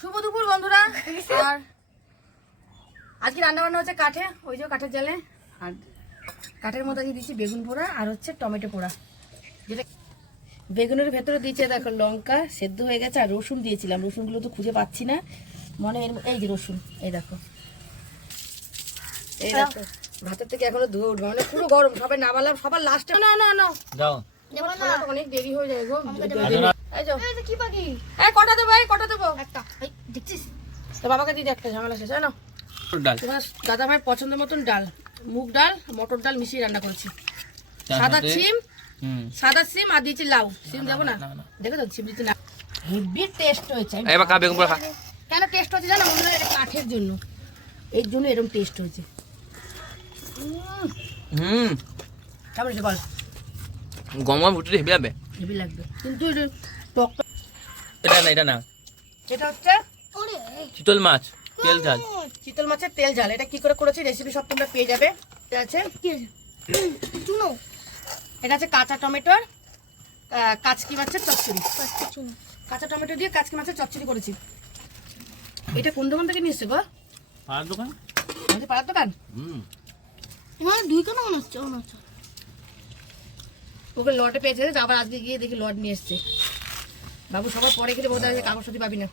শুভ দুপুর বন্ধুরা। আর আজকে রান্না বান্না হচ্ছে কাঠে, ওই যে কাঠের জালে। আর কাঠের মধ্যে দিয়ে দিচ্ছি বেগুন পোড়া আর হচ্ছে টমেটো পোড়া, যেটা বেগুনের ভেতরে দিয়েছে দেখো লঙ্কা সেদ্ধ হয়ে গেছে। আর রসুন দিয়েছিলাম, রসুনগুলো তো খুঁজে পাচ্ছি না, মনে এই যে রসুন, এই দেখো এই দেখো ভাতের থেকে এখনো ধুয়ে উঠবে, মানে পুরো গরম। সবাই না বললাম সবার লাস্টে না না না দাও অনেক দেরি হয়ে যায় গো। এই যে কি পাখি? এই কটা দেবো, এই কটা দেবো একটা দেখছিস? তো বাবাকে দিয়ে একটা ঝামেলা শেষ হয় না। ডাল তোমার দাদা ভাই পছন্দের মতন ডাল, মুগ ডাল মটর ডাল মিশিয়ে রান্না করেছি। সাদা সিম, সাদা সিম আর দিয়েছি লাউ। সিম যাবো না, দেখো তো সিম দিতে না। হেভি টেস্ট হয়েছে। এবার খা বেগুন পোড়া খা। কেন টেস্ট হচ্ছে জানো? মনে হয় এটা কাঠের জন্য, এর জন্য এরকম টেস্ট হয়েছে। কেমন হয়েছে বল? গম ভুট্টি হেবি হবে। হেভি লাগবে কিন্তু টক। এটা না এটা হচ্ছে চিতল মাছ তেল ঝাল। চিতল মাছের তেল ঝাল। এটা কি করে করেছি রেসিপি সব তোমরা পেয়ে যাবে। এটা আছে চুনো, এটা আছে কাঁচা টমেটোর কাচকি মাছের চচ্চড়ি। কাঁচা টমেটো দিয়ে কাচকি মাছের চচ্চড়ি করেছি। এটা কোন দোকান থেকে নিয়ে এসছো গো? আর দোকান? আমাদের পাড়ার দোকান। তোমার দুই কেন মনে হচ্ছে? মনে হচ্ছে ওকে লটে পেয়েছে, আবার আজকে গিয়ে দেখি লট নিয়ে এসছে। বাবু সবার পরে খেলে বোধ হয় কাগজ সাথে পাবি না।